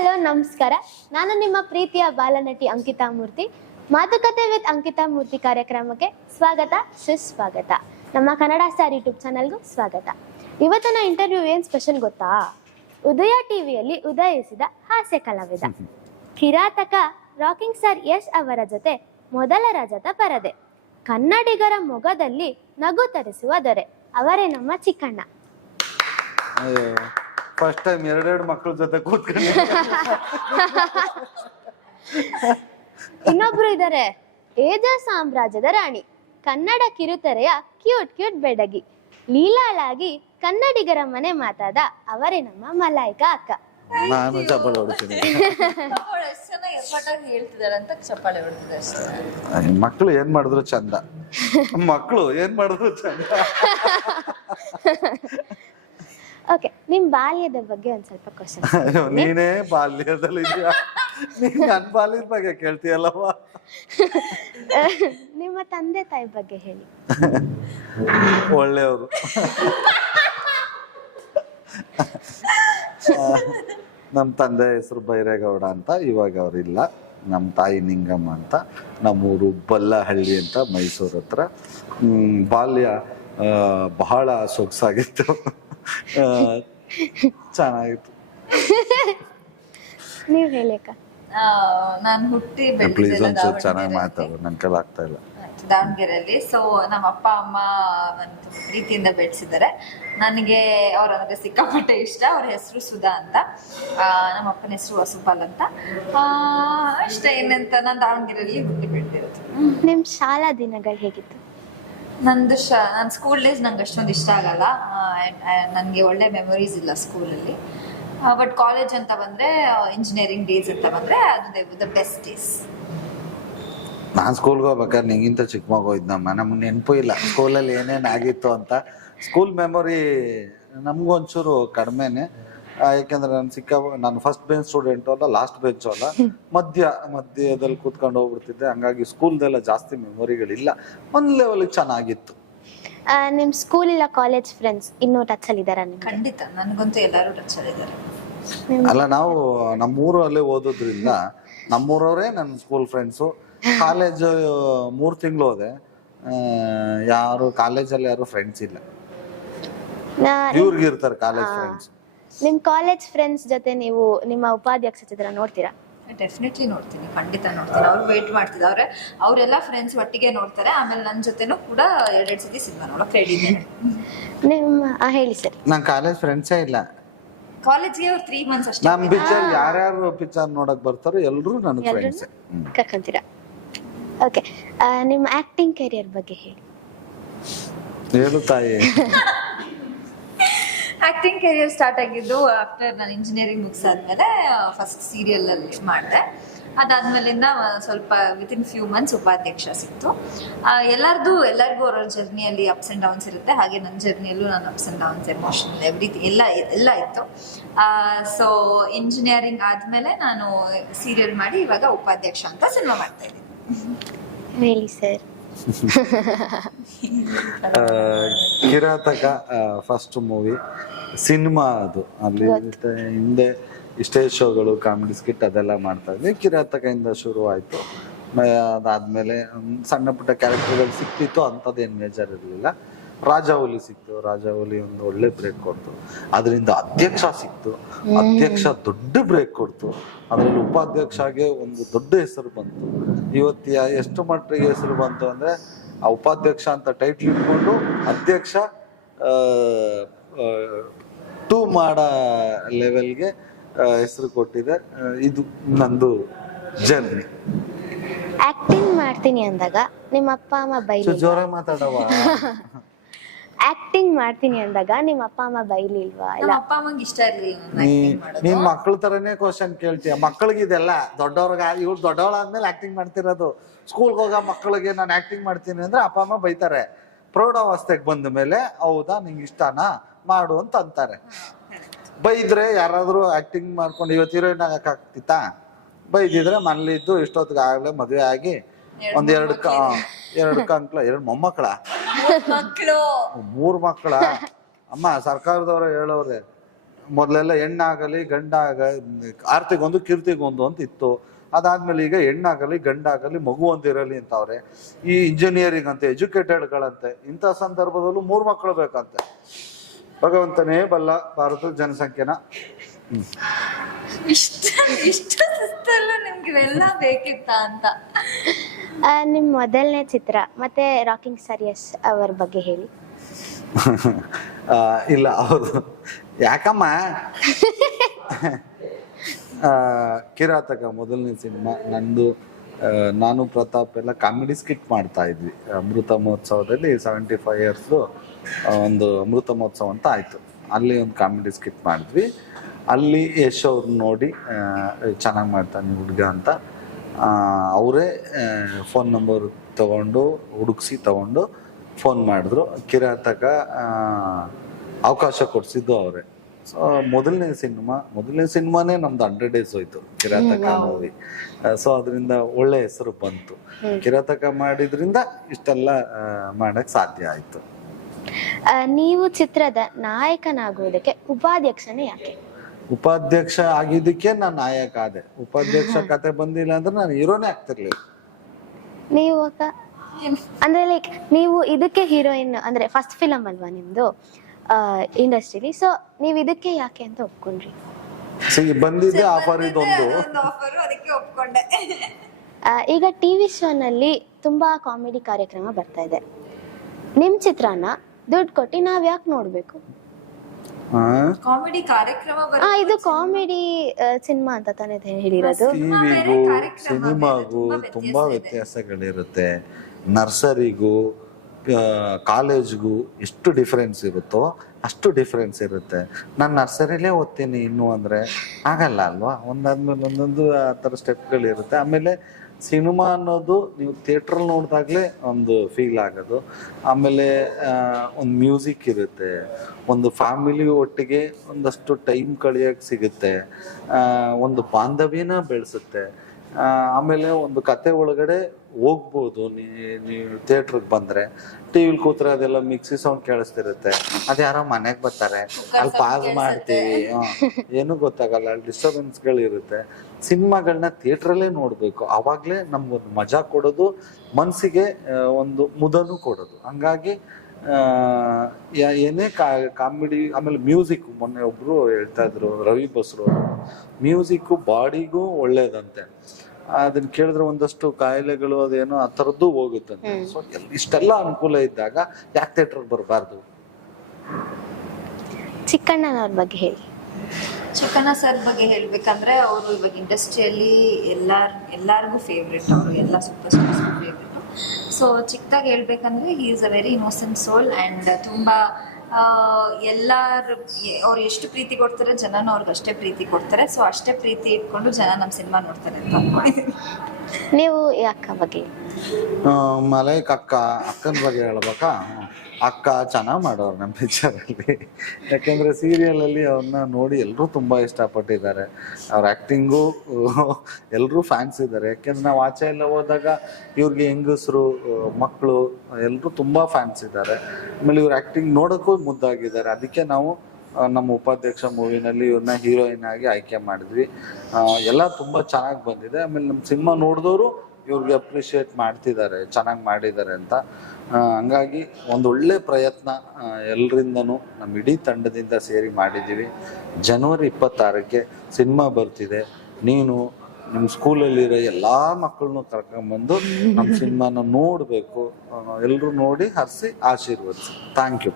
Hello, ನಮಸ್ಕಾರ. ನಾನು ನಿಮ್ಮ ಪ್ರೀತಿಯ ಬಾಲನಟಿ ಅಂಕಿತಾ ಮೂರ್ತಿ. ಮಾತುಕತೆ ವಿತ್ ಅಂಕಿತಾ ಮೂರ್ತಿ ಕಾರ್ಯಕ್ರಮಕ್ಕೆ ಸ್ವಾಗತ, ಸುಸ್ವಾಗತ. ನಮ್ಮ ಕನ್ನಡ ಸ್ಟಾರ್ ಯೂಟ್ಯೂಬ್ ಚಾನಲ್ಗೂ ಸ್ವಾಗತ. ಇವತ್ತಿನ ಇಂಟರ್ವ್ಯೂ ಏನ್ ಸ್ಪೆಷಲ್ ಗೊತ್ತಾ? ಉದಯ ಟಿವಿಯಲ್ಲಿ ಉದಯಿಸಿದ ಹಾಸ್ಯ ಕಲಾವಿದ. ಕಿರಾತಕ ರಾಕಿಂಗ್ ಸ್ಟಾರ್ ಯಶ್ ಅವರ ಜೊತೆ ಮೊದಲ ರಜತ ಪರದೆ. ಕನ್ನಡಿಗರ ಮೊಗದಲ್ಲಿ ನಗು ತರಿಸುವ ದೊರೆ. ಅವರೇ ನಮ್ಮ ಚಿಕ್ಕಣ್ಣ. ಫಸ್ಟ್ ಟೈಮ್ ಎರಡೆರಡು ಮಕ್ಕಳ ಜೊತೆ ಕೂತ್ಕೊಂಡು. ಇನ್ನೊಬ್ರು ಇದ್ದಾರೆ ಏಜ ಸಾಮ್ರಾಜ್ಯದ ರಾಣಿ. ಕನ್ನಡ ಕಿರುತೆರೆಯ ಕ್ಯೂಟ್ ಕ್ಯೂಟ್ ಬೆಡಗಿ. ಲೀಲಾಳಾಗಿ ಕನ್ನಡಿಗರ ಮನೆ ಮಾತಾದ ಅವರೇ ನಮ್ಮ ಮಲಾಯಿಕಾ ಅಕ್ಕ. ನಾನು ಚಪ್ಪಲ್ ಹೊಡಿತೀನಿ. ಚಪ್ಪಾಳೆ ಅಷ್ಟೇ. ಮಕ್ಕಳು ಏನ್ ಮಾಡಿದ್ರು ಚಂದ. ಮಕ್ಕಳು ಏನ್ ಮಾಡಿದ್ರು ಚಂದ. ಓಕೆ ನಿಮ್ ಬಾಲ್ಯದ ಬಗ್ಗೆ ಒಂದ್ ಸ್ವಲ್ಪ ಕ್ವಶನ್ ನೀನೇ ಬಾಲ್ಯದಲ್ಲಿ ನೀನ್ ನನ್ ಬಾಲ್ಯದ ಬಗ್ಗೆ ಕೇಳ್ತೀಯಲ್ಲವ ನಿಮ್ಮ ತಂದೆ ತಾಯಿ ಬಗ್ಗೆ ಹೇಳಿ. ಒಳ್ಳೆಯವರು. ನಮ್ಮ ತಂದೆ ಹೆಸರು ಬೈರೇಗೌಡ ಅಂತ ಇವಾಗ ಅವರಿಲ್ಲ ನಮ್ಮ ತಾಯಿ ನಿಂಗಮ್ಮ ಅಂತ ನಮ್ಮೂರು ಬಲ್ಲಹಳ್ಳಿ ಅಂತ ಮೈಸೂರು ಹತ್ರ. ಬಾಲ್ಯ ಬಹಳ ಸೊಗಸಾಗಿತ್ತು. ಚೆನ್ನಾಗಿತ್ತು. ನೀವ್ ಹೇಳಿ ಅಕ್ಕ. ನಾನು ಹುಟ್ಟಿ ಪ್ಲೀಸ್ ಒಂದ್ಸಲ ಚೆನ್ನಾಗಿ. ಮಾತಾಡು ನನ್ ಕೈಲಿ ಆಗ್ತಾ ಇಲ್ಲ. ದಾವಣಗೆರೆಯಲ್ಲಿ. ಸೊ ನಮ್ಮ ಅಪ್ಪ ಅಮ್ಮ ಒಂದು ಪ್ರೀತಿಯಿಂದ ಬೆಳೆಸಿದ್ದಾರೆ. ನನಗೆ ಅವ್ರ ಅಂದ್ರೆ ಸಿಕ್ಕಾಪಟ್ಟೆ ಇಷ್ಟ. ಅವ್ರ ಹೆಸರು ಸುಧಾ ಅಂತ. ಆ, ನಮ್ಮ ಅಪ್ಪನ ಹೆಸರು ವಸುಪಾಲ್ ಅಂತ. ಆ, ಅಷ್ಟೇ ಏನಂತ ನಾನು ದಾವಣಗೆರೆಯಲ್ಲಿ ಹುಟ್ಟಿ ಬೆಳೆದಿರೋದು. ನಿಮ್ ಶಾಲಾ ದಿನಗಳು ಹೇಗಿತ್ತು? ನಂದು ಶ ನನ್ನ ಸ್ಕೂಲ್ ಡೇಸ್ ನಂಗೆ ಅಷ್ಟೊಂದು ಇಷ್ಟ ಆಗಲ್ಲ. ನನಗೆ ಒಳ್ಳೆ ಮೆಮೊರೀಸ್ ಇಲ್ಲ ಸ್ಕೂಲಲ್ಲಿ ಬಟ್ ಕಾಲೇಜ್ ಅಂತ ಬಂದರೆ ಇಂಜಿನಿಯರಿಂಗ್ ಡೇಸ್ ಅಂತ ಬಂದರೆ, ಅದು ದ ಬೆಸ್ಟ್ ಡೇಸ್ ನಾನು ಸ್ಕೂಲ್ಗೆ ಹೋಗ್ಬೇಕಾದ್ರೆ ನಿಂಗಿಂತ ಚಿಕ್ಕ ಮಗು ಇದ್ನಮ್ಮ ನಮ್ಗೆ ನೆನಪು ಇಲ್ಲ. ಸ್ಕೂಲಲ್ಲಿ ಏನೇನು ಆಗಿತ್ತು ಅಂತ. ಸ್ಕೂಲ್ ಮೆಮೊರಿ ನಮಗೂ ಒಂಚೂರು ಕಡಿಮೆನೆ. ಯಾಕೆಂದ್ರೆ ನಾನು ಸಿಕ್ಕ ನಾನು ಫಸ್ಟ್ ಬೆಂಚ್ ಸ್ಟೂಡೆಂಟ್ ಅಲ್ಲ ಲಾಸ್ಟ್ ಬೆಂಚ್ ಅಲ್ಲ. ಮಧ್ಯ ಮಧ್ಯದಲ್ಲಿ ಕೂತ್ಕೊಂಡು ಹೋಗ್ಬಿಡ್ತಿದ್ದೆ. ಹಂಗಾಗಿ ಸ್ಕೂಲ್ದೆಲ್ಲ ಜಾಸ್ತಿ ಮೆಮೊರಿಗಳಿಲ್ಲ ಒಂದ್ ಲೆವೆಲ್ ಚೆನ್ನಾಗಿತ್ತು. ಆ, ನಿಮ್ ಸ್ಕೂಲ್ ಇಲ್ಲ ಕಾಲೇಜ್ ಫ್ರೆಂಡ್ಸ್ ಇನ್ನೂ ಟಚ್ ಅಲ್ಲಿ ಇದಾರ ನಿಮ್ಗೆ? ಖಂಡಿತ. ನನಗಂತೂ ಎಲ್ಲರೂ ಟಚ್ ಇದ್ದಾರೆ. ಅಲ್ಲ ನಾವು ನಮ್ಮೂರಲ್ಲೇ ಓದೋದ್ರಿಂದ ನಮ್ಮೂರವರೇ ನನ್ನ ಸ್ಕೂಲ್ ಫ್ರೆಂಡ್ಸು ಕಾಲೇಜ್ ಮೂರು ತಿಂಗಳು ಹೋದೆ. ಆ, ಯಾರು ಕಾಲೇಜಲ್ಲಿ ಯಾರು ಫ್ರೆಂಡ್ಸ್ ಇಲ್ಲ. ಇವ್ರಿಗೆ ಇರ್ತಾರೆ ಕಾಲೇಜ್ ಫ್ರೆಂಡ್ಸ್ ನಿಮ್ ಕಾಲೇಜ್ ಫ್ರೆಂಡ್ಸ್ ಜೊತೆ ನೀವು ನಿಮ್ಮ ಉಪಾಧ್ಯಕ್ಷ ಚಿತ್ರ ನೋಡ್ತೀರಾ? ಡೆಫಿನೆಟ್ಲಿ ನೋಡ್ತೀನಿ ಖಂಡಿತ ನೋಡ್ತೀನಿ. ಅವ್ರು ವೇಟ್ ಮಾಡ್ತಿದ್ದಾರೆ. ಅವರೆಲ್ಲ ಫ್ರೆಂಡ್ಸ್ ಒಟ್ಟಿಗೆ ನೋಡ್ತಾರೆ. ಆಮೇಲೆ ನನ್ನ ಜೊತೆನೂ ಕೂಡ ಎರಡೆರಡು ಸತಿ ಸಿನಿಮಾ ನೋಡಕ್ಕೆ ರೆಡಿ ನಿಮ್ಮ ಆ, ಹೇಳಿ ಸರ್. ನಂಗೆ ಕಾಲೇಜ್ ಫ್ರೆಂಡ್ಸೇ ಇಲ್ಲ. ಕಾಲೇಜ್ಗೆ ಅವ್ರು ತ್ರೀ ಮಂತ್ಸ್ ಅಷ್ಟೇ ನಮ್ ಪಿಕ್ಚರ್ ಯಾರ್ಯಾರು ಪಿಚ್ಚರ್ ನೋಡಕ್ ಬರ್ತಾರೋ ಎಲ್ಲರೂ ನನ್ನ ಎಲ್ರೂ ಫ್ರೆಂಡ್ಸ್ ಕರ್ಕೊಂತೀರಾ? ಓಕೆ ನಿಮ್ಮ ಆಕ್ಟಿಂಗ್ ಕೆರಿಯರ್ ಬಗ್ಗೆ ಹೇಳಿ. ಹೇಳು ತಾಯಿ. ಆಕ್ಟಿಂಗ್ ಕೆರಿಯರ್ ಸ್ಟಾರ್ಟ್ ಆಗಿದ್ದು ಆಫ್ಟರ್ ನಾನು ಇಂಜಿನಿಯರಿಂಗ್ ಮುಗಿಸಾದ್ಮೇಲೆ ಫಸ್ಟ್ ಸೀರಿಯಲ್ ಅಲ್ಲಿ ಮಾಡಿದೆ. ಅದಾದ್ಮೇಲಿಂದ ಸ್ವಲ್ಪ ಸ್ವಲ್ಪ ಇನ್ ಫ್ಯೂ ಮಂತ್ಸ್ ಉಪಾಧ್ಯಕ್ಷ ಸಿಕ್ತು. ಎಲ್ಲರದು, ಎಲ್ಲರಿಗೂ ಅವರ ಜರ್ನಿಯಲ್ಲಿ ಅಪ್ಸ್ ಅಂಡ್ ಡೌನ್ಸ್ ಇರುತ್ತೆ. ಹಾಗೆ ನನ್ನ ಜರ್ನಿಯಲ್ಲೂ ನಾನು ups and downs emotional everything ಎಲ್ಲ ಎಲ್ಲ ಇತ್ತು. ಸೊ ಇಂಜಿನಿಯರಿಂಗ್ ಆದ್ಮೇಲೆ ನಾನು ಸೀರಿಯಲ್ ಮಾಡಿ ಇವಾಗ ಉಪಾಧ್ಯಕ್ಷ ಅಂತ ಸಿನಿಮಾ ಮಾಡ್ತಾ ಇದ್ದೀನಿ. ಹೇಳಿ sir Kirataka first movie cinema ಅದು. ಅಲ್ಲಿ ಹಿಂದೆ ಸ್ಟೇಜ್ ಶೋಗಳು ಕಾಮಿಡಿ ಸ್ಕಿಟ್ ಅದೆಲ್ಲ ಮಾಡ್ತಾ ಇದ್ವಿ. ಕಿರಾತಕದಿಂದ ಶುರು ಆಯ್ತು. ಅದಾದ್ಮೇಲೆ ಸಣ್ಣ ಪುಟ್ಟ ಕ್ಯಾರೆಕ್ಟರ್ಗಳು ಸಿಕ್ತಿತ್ತು ಅಂಥದ್ದೇನು ಮೇಜರ್ ಇರಲಿಲ್ಲ. ರಾಜಾಹುಲಿ ಸಿಕ್ತು ರಾಜಾವಲಿ ಒಂದು ಒಳ್ಳೆ ಬ್ರೇಕ್ ಕೊಡ್ತು. ಅದರಿಂದ ಅಧ್ಯಕ್ಷ ಸಿಕ್ತು ಅಧ್ಯಕ್ಷ ದೊಡ್ಡ ಬ್ರೇಕ್ ಕೊಡ್ತು. ಅದರಲ್ಲಿ ಉಪಾಧ್ಯಕ್ಷಗೆ ಒಂದು ದೊಡ್ಡ ಹೆಸರು ಬಂತು. ಇವತ್ತಿಯ ಎಷ್ಟು ಮಟ್ಟಿಗೆ ಹೆಸರು ಬಂತು ಅಂದ್ರೆ ಆ ಉಪಾಧ್ಯಕ್ಷ ಅಂತ ಟೈಟ್ಲ್ ಇಟ್ಕೊಂಡು ಅಧ್ಯಕ್ಷ ಟೂ ಮಾಡ ಲೆವೆಲ್ಗೆ ಹೆಸರು ಕೊಟ್ಟಿದೆ. ಇದು ನಂದು ಜರ್ನಿ. ಆಕ್ಟಿಂಗ್ ಮಾಡ್ತೀನಿ ಅಂದಾಗ ನಿಮ್ಮ ಅಪ್ಪ ಅಮ್ಮ ಬೈ ಜೋರಾಗಿ ಮಾತಾಡವ ಆಕ್ಟಿಂಗ್ ಮಾಡ್ತೀನಿ ಅಂದಾಗ ನಿಮ್ಮ ಅಪ್ಪ ಅಮ್ಮ ಬೈಲಿಲ್ವಾ? ಇಲ್ಲ. ನಮ್ಮ ಅಪ್ಪ ಅಮ್ಮಂಗೆ ಇಷ್ಟ ಇರ್ಲಿ ನಿಮ್ ಆಕ್ಟಿಂಗ್ ಮಾಡೋದು. ನೀನ್ ಮಕ್ಳ ತರನೇ ಕ್ವಶನ್ ಕೇಳ್ತೀಯ. ಮಕ್ಕಳಿಗೆ ಇದೆಲ್ಲ ದೊಡ್ಡವ್ರಿಗೆ ಇವ್ರು ದೊಡ್ಡವಳಾದ್ಮೇಲೆ ಆಕ್ಟಿಂಗ್ ಮಾಡ್ತಿರೋದು. ಸ್ಕೂಲ್ಗೆ ಹೋಗೋ ಮಕ್ಕಳಿಗೆ ನಾನು ಆಕ್ಟಿಂಗ್ ಮಾಡ್ತೀನಿ ಅಂದ್ರೆ ಅಪ್ಪ ಅಮ್ಮ ಬೈತಾರೆ. ಪ್ರೌಢಾವಸ್ಥೆಗೆ ಬಂದ ಮೇಲೆ ಹೌದಾ ನಿಂಗೆ ಇಷ್ಟನಾ? ಮಾಡು ಅಂತ ಅಂತಾರೆ. ಬೈದ್ರೆ ಯಾರಾದ್ರೂ ಆಕ್ಟಿಂಗ್ ಮಾಡ್ಕೊಂಡು ಇವತ್ತು ಹೀರೋಯಿನ್ ಆಗಕ್ ಆಗ್ತಿತ್ತಾ? ಬೈದಿದ್ರೆ ಮನೇಲಿ ಇದ್ದು ಇಷ್ಟೊತ್ತಿಗೆ ಆಗಲೇ ಮದುವೆ ಆಗಿ ಒಂದೆರಡು ಎರಡು ಕ ಎರಡು ಕಂಕ್ಳ ಎರಡು ಮೊಮ್ಮಕ್ಕಳ ಮಕ್ಕಳು ಮೂರ್ ಮಕ್ಕಳ ಅಮ್ಮ ಸರ್ಕಾರದವ್ರು ಹೇಳೋರೆ ಮೊದಲೆಲ್ಲ ಹೆಣ್ಣಾಗಲಿ ಗಂಡಾಗ ಆರ್ತಿಗೊಂದು ಕೀರ್ತಿಗೊಂದು ಅಂತ ಇತ್ತು. ಅದಾದ್ಮೇಲೆ ಈಗ ಹೆಣ್ಣಾಗಲಿ ಗಂಡಾಗಲಿ ಮಗು ಒಂದಿರಲಿ ಅಂತವ್ರೆ. ಈ ಇಂಜಿನಿಯರಿಂಗ್ ಅಂತೆ ಎಜುಕೇಟೆಡ್ಗಳಂತೆ ಇಂಥ ಸಂದರ್ಭದಲ್ಲೂ ಮೂರು ಮಕ್ಕಳು ಬೇಕಂತೆ. ಭಗವಂತನೇ ಬಲ್ಲ ಭಾರತದ ಜನಸಂಖ್ಯೆನ. ಇಷ್ಟ ಇಷ್ಟ ನಿಮ್ಗೆ ಇವೆಲ್ಲ ಬೇಕಿತ್ತ ಅಂತ. ಆ, ನಿಮ್ ಮೊದಲನೇ ಚಿತ್ರ ಮತ್ತೆ ರಾಕಿಂಗ್ ಸ್ಟಾರ್ ಯಶ್ ಅವರ ಬಗ್ಗೆ ಹೇಳಿ. ಇಲ್ಲ ಹೌದು. ಯಾಕಮ್ಮ? ಕಿರಾತಕ ಮೊದಲನೇ ಸಿನಿಮಾ. ನಂದು ನಾನು ಪ್ರತಾಪ್ ಎಲ್ಲ ಕಾಮಿಡಿ ಸ್ಕಿಟ್ ಮಾಡ್ತಾ ಇದ್ವಿ. ಅಮೃತ ಮಹೋತ್ಸವದಲ್ಲಿ ಸೆವೆಂಟಿ ಫೈವ್ ಇಯರ್ಸ್ ಒಂದು ಅಮೃತ ಮಹೋತ್ಸವ ಅಂತ ಆಯ್ತು. ಅಲ್ಲಿ ಒಂದು ಕಾಮಿಡಿ ಸ್ಕಿಟ್ ಮಾಡಿದ್ವಿ. ಅಲ್ಲಿ ಯಶ್ ಅವ್ರನ್ನ ನೋಡಿ ಚೆನ್ನಾಗಿ ಮಾಡ್ತಾನೆ ಹುಡುಗ ಅಂತ. ಅವರೇ ಫೋನ್ ನಂಬರ್ ತಗೊಂಡು ಹುಡುಕ್ಸಿ ತಗೊಂಡು ಫೋನ್ ಮಾಡಿದ್ರು. ಕಿರಾತಕ ಅವಕಾಶ ಕೊಡಿಸಿದ್ದು ಅವರೇ. ಸೊ ಮೊದಲನೇ ಸಿನಿಮಾ ಮೊದಲನೇ ಸಿನಿಮಾನೇ ನಮ್ದು ಹಂಡ್ರೆಡ್ ಡೇಸ್ ಹೋಯ್ತು ಕಿರಾತಕ ಮೂವಿ ಸೊ ಅದರಿಂದ ಒಳ್ಳೆ ಹೆಸರು ಬಂತು. ಕಿರಾತಕ ಮಾಡಿದ್ರಿಂದ ಇಷ್ಟೆಲ್ಲ ಮಾಡಕ್ ಸಾಧ್ಯ ಆಯ್ತು. ನೀವು ಚಿತ್ರದ ನಾಯಕನಾಗುವುದಕ್ಕೆ ಉಪಾಧ್ಯಕ್ಷನೇ ಯಾಕೆ? ಉಪಾಧ್ಯಕ್ಷ ಆಗಿದ್ದಕ್ಕೆ ನಾನು ನಾಯಕ ಆದೆ. ಉಪಾಧ್ಯಕ್ಷ ಕತೆ ಬಂದಿಲ್ಲ ಅಂದ್ರೆ ನಾನು ಹೀರೋನೇ ಆಗ್ತಿರ್ಲಿಲ್ಲ. ನೀವು ಅಕ್ಕ? ಅಂದ್ರೆ ಲೈಕ್ ನೀವು ಇದಕ್ಕೆ ಹೀರೋಯಿನ್ ಅಂದ್ರೆ ಫಸ್ಟ್ ಫಿಲಮ್ ಅಲ್ವಾ ನಿಮ್ದು? ಇಂಡಸ್ಟ್ರಿಲಿ ಸೊ ನೀವು ಇದಕ್ಕೆ ಯಾಕೆ ಅಂತ ಒಪ್ಕೊಂಡ್ರಿ? ಸಿ ಬಂದಿದ್ದೆ ಆಫರ್ ಇದೊಂದು. ಒಂದು ಆಫರ್ ಅದಕ್ಕೆ ಒಪ್ಕೊಂಡೆ. ಆ, ಈಗ ಟಿವಿ ಶೋನಲ್ಲಿ ತುಂಬಾ ಕಾಮಿಡಿ ಕಾರ್ಯಕ್ರಮ ಬರ್ತಾ ಇದೆ. ನಿಮ್ ಚಿತ್ರನ ದುಡ್ಡು ಕೊಟ್ಟು ನಾವ್ ಯಾಕೆ ನೋಡ್ಬೇಕು? ಕಾಮಿಡಿ ಕಾರ್ಯಕ್ರಮ ಆ ಇದು ಕಾಮಿಡಿ ಸಿನಿಮಾ ಅಂತ ತಾನೇ ಹೇಳಿರೋದು. ಟಿವಿಗೂ ಸಿನಿಮಾಗೂ ತುಂಬಾ ವ್ಯತ್ಯಾಸಗಳಿರುತ್ತೆ. ನರ್ಸರಿಗೂ ಕಾಲೇಜ್ಗೂ ಎಷ್ಟು ಡಿಫ್ರೆನ್ಸ್ ಇರುತ್ತೋ ಅಷ್ಟು ಡಿಫ್ರೆನ್ಸ್ ಇರುತ್ತೆ. ನಾನು ನರ್ಸರಿಲೇ ಓದ್ತೀನಿ ಇನ್ನು ಅಂದ್ರೆ ಆಗಲ್ಲ ಅಲ್ವಾ? ಒಂದಾದ್ಮೇಲೆ ಒಂದೊಂದು ಆ ಥರ ಸ್ಟೆಪ್ಗಳಿರುತ್ತೆ ಆಮೇಲೆ ಸಿನಿಮಾ ಅನ್ನೋದು ನೀವು ಥಿಯೇಟ್ರಲ್ಲಿ ನೋಡಿದಾಗಲೇ ಒಂದು ಫೀಲ್ ಆಗೋದು. ಆಮೇಲೆ ಒಂದು ಮ್ಯೂಸಿಕ್ ಇರುತ್ತೆ. ಒಂದು ಫ್ಯಾಮಿಲಿ ಒಟ್ಟಿಗೆ ಒಂದಷ್ಟು ಟೈಮ್ ಕಳಿಯೋಕೆ ಸಿಗುತ್ತೆ. ಒಂದು ಬಾಂಧವ್ಯನ ಬೆಳೆಸುತ್ತೆ. ಆಮೇಲೆ ಒಂದು ಕತೆ ಒಳಗಡೆ ಹೋಗ್ಬೋದು ನೀವು ಥಿಯೇಟ್ರಿಗೆ ಬಂದರೆ. ಟಿ ವಿಲಿ ಕೂತ್ರೆ ಅದೆಲ್ಲ ಮಿಕ್ಸಿ ಸೌಂಡ್ ಕೇಳಿಸ್ತಿರುತ್ತೆ. ಅದು ಯಾರೋ ಮನೆಗೆ ಬರ್ತಾರೆ. ಅಲ್ಲಿ ಪಾಸ್ ಮಾಡ್ತೀವಿ ಏನೂ ಗೊತ್ತಾಗಲ್ಲ. ಅಲ್ಲಿ ಡಿಸ್ಟರ್ಬೆನ್ಸ್ಗಳು ಇರುತ್ತೆ ಸಿನಿಮಾಗಳನ್ನ ಥಿಯೇಟ್ರಲ್ಲೇ ನೋಡಬೇಕು. ಆವಾಗಲೇ ನಮ್ಗೊಂದು ಮಜಾ ಕೊಡೋದು ಮನಸ್ಸಿಗೆ ಒಂದು ಮುದನು ಕೊಡೋದು. ಹಂಗಾಗಿ ಏನೇ ಕಾಮಿಡಿ ಆಮೇಲೆ ಮ್ಯೂಸಿಕ್. ಮೊನ್ನೆ ಒಬ್ರು ಹೇಳ್ತಾ ಇದ್ರು ರವಿ ಬಸ್ರು ಮ್ಯೂಸಿಕ್ ಬಾಡಿಗೂ ಒಳ್ಳೇದಂತೆ. ಅದನ್ನ ಕೇಳಿದ್ರೆ ಒಂದಷ್ಟು ಕಾಯಿಲೆಗಳು ಅದೇನೋ ಆ ಥರದ್ದು ಹೋಗುತ್ತಂತೆ ಸೊ ಇಷ್ಟೆಲ್ಲ ಅನುಕೂಲ ಇದ್ದಾಗ ಯಾಕೆ ಥಿಯೇಟರ್ ಬರಬಾರ್ದು? ಚಿಕ್ಕಣ್ಣನವ್ರ ಬಗ್ಗೆ ಹೇಳಿ. ಚಿಕ್ಕಣ್ಣ ಸರ್ ಬಗ್ಗೆ ಹೇಳ್ಬೇಕಂದ್ರೆ ಅವರು ಇವಾಗ ಇಂಡಸ್ಟ್ರಿಯಲ್ಲಿ ಎಲ್ಲಾರ್, ಎಲ್ಲಾರ್ಗೂ ಫೇವ್ರೆಟ್ ಅವರು, ಎಲ್ಲ ಸೂಪರ್ ಸ್ಟಾರ್ಸ್ ಫೇವ್ರೆಟ್ ಸೊ ಚಿಕ್ಕದಾಗಿ ಹೇಳ್ಬೇಕಂದ್ರೆ he is a very innocent soul and ತುಂಬ ಎಲ್ಲಾರು, ಅವ್ರು ಎಷ್ಟು ಪ್ರೀತಿ ಕೊಡ್ತಾರೆ ಜನನೂ ಅವ್ರಿಗೆ ಅಷ್ಟೇ ಪ್ರೀತಿ ಕೊಡ್ತಾರೆ. ಸೊ ಅಷ್ಟೇ ಪ್ರೀತಿ ಇಟ್ಕೊಂಡು ಜನ ನಮ್ಮ ಸಿನಿಮಾ ನೋಡ್ತಾರೆ ಅಂತ ಅನ್ಕೊಂಡಿದ್ದೀನಿ ನೀವು ಅಕ್ಕ ಬಗ್ಗೆ. ಮಲೈಕ್ ಅಕ್ಕ ಅಕ್ಕನ ಬಗ್ಗೆ ಹೇಳ್ಬೇಕಾ? ಅಕ್ಕ ಚೆನ್ನಾಗಿ ಮಾಡೋರು ನಮ್ಮ ಪಿಕ್ಚರಲ್ಲಿ ಯಾಕೆಂದ್ರೆ ಸೀರಿಯಲ್ ಅಲ್ಲಿ ಅವ್ರನ್ನ ನೋಡಿ ಎಲ್ಲರೂ ತುಂಬಾ ಇಷ್ಟಪಟ್ಟಿದ್ದಾರೆ. ಅವ್ರ ಆ್ಯಕ್ಟಿಂಗು ಎಲ್ಲರೂ ಫ್ಯಾನ್ಸ್ ಇದ್ದಾರೆ. ಯಾಕೆಂದ್ರೆ ನಾವು ಆಚೆ ಎಲ್ಲ ಹೋದಾಗ ಇವ್ರಿಗೆ ಹೆಂಗಸರು ಮಕ್ಕಳು ಎಲ್ಲರೂ ತುಂಬಾ ಫ್ಯಾನ್ಸ್ ಇದ್ದಾರೆ. ಆಮೇಲೆ ಇವ್ರ ಆಕ್ಟಿಂಗ್ ನೋಡೋಕ್ಕೂ ಮುದ್ದಾಗಿದ್ದಾರೆ. ಅದಕ್ಕೆ ನಾವು ನಮ್ಮ ಉಪಾಧ್ಯಕ್ಷ ಮೂವಿನಲ್ಲಿ ಇವ್ರನ್ನ ಹೀರೋಯಿನ್ ಆಗಿ ಆಯ್ಕೆ ಮಾಡಿದ್ವಿ. ಎಲ್ಲ ತುಂಬಾ ಚೆನ್ನಾಗಿ ಬಂದಿದೆ. ಆಮೇಲೆ ನಮ್ಮ ಸಿನಿಮಾ ನೋಡಿದವರು ಇವ್ರಿಗೆ ಅಪ್ರಿಷಿಯೇಟ್ ಮಾಡ್ತಿದ್ದಾರೆ, ಚೆನ್ನಾಗಿ ಮಾಡಿದ್ದಾರೆ ಅಂತ. ಹಂಗಾಗಿ ಒಂದು ಒಳ್ಳೆ ಪ್ರಯತ್ನ ಎಲ್ಲರಿಂದನೂ ನಮ್ಮ ಇಡೀ ತಂಡದಿಂದ ಸೇರಿ ಮಾಡಿದ್ದೀವಿ. ಜನವರಿ ಇಪ್ಪತ್ತಾರಕ್ಕೆ ಸಿನಿಮಾ ಬರ್ತಿದೆ. ನೀನು ನಿಮ್ಮ ಸ್ಕೂಲಲ್ಲಿರೋ ಎಲ್ಲ ಮಕ್ಕಳನ್ನು ಕರ್ಕೊಂಬಂದು ನಮ್ಮ ಸಿನಿಮಾನ ನೋಡಬೇಕು. ಎಲ್ಲರೂ ನೋಡಿ ಹರಿಸಿ ಆಶೀರ್ವದಿಸಿ. Thank you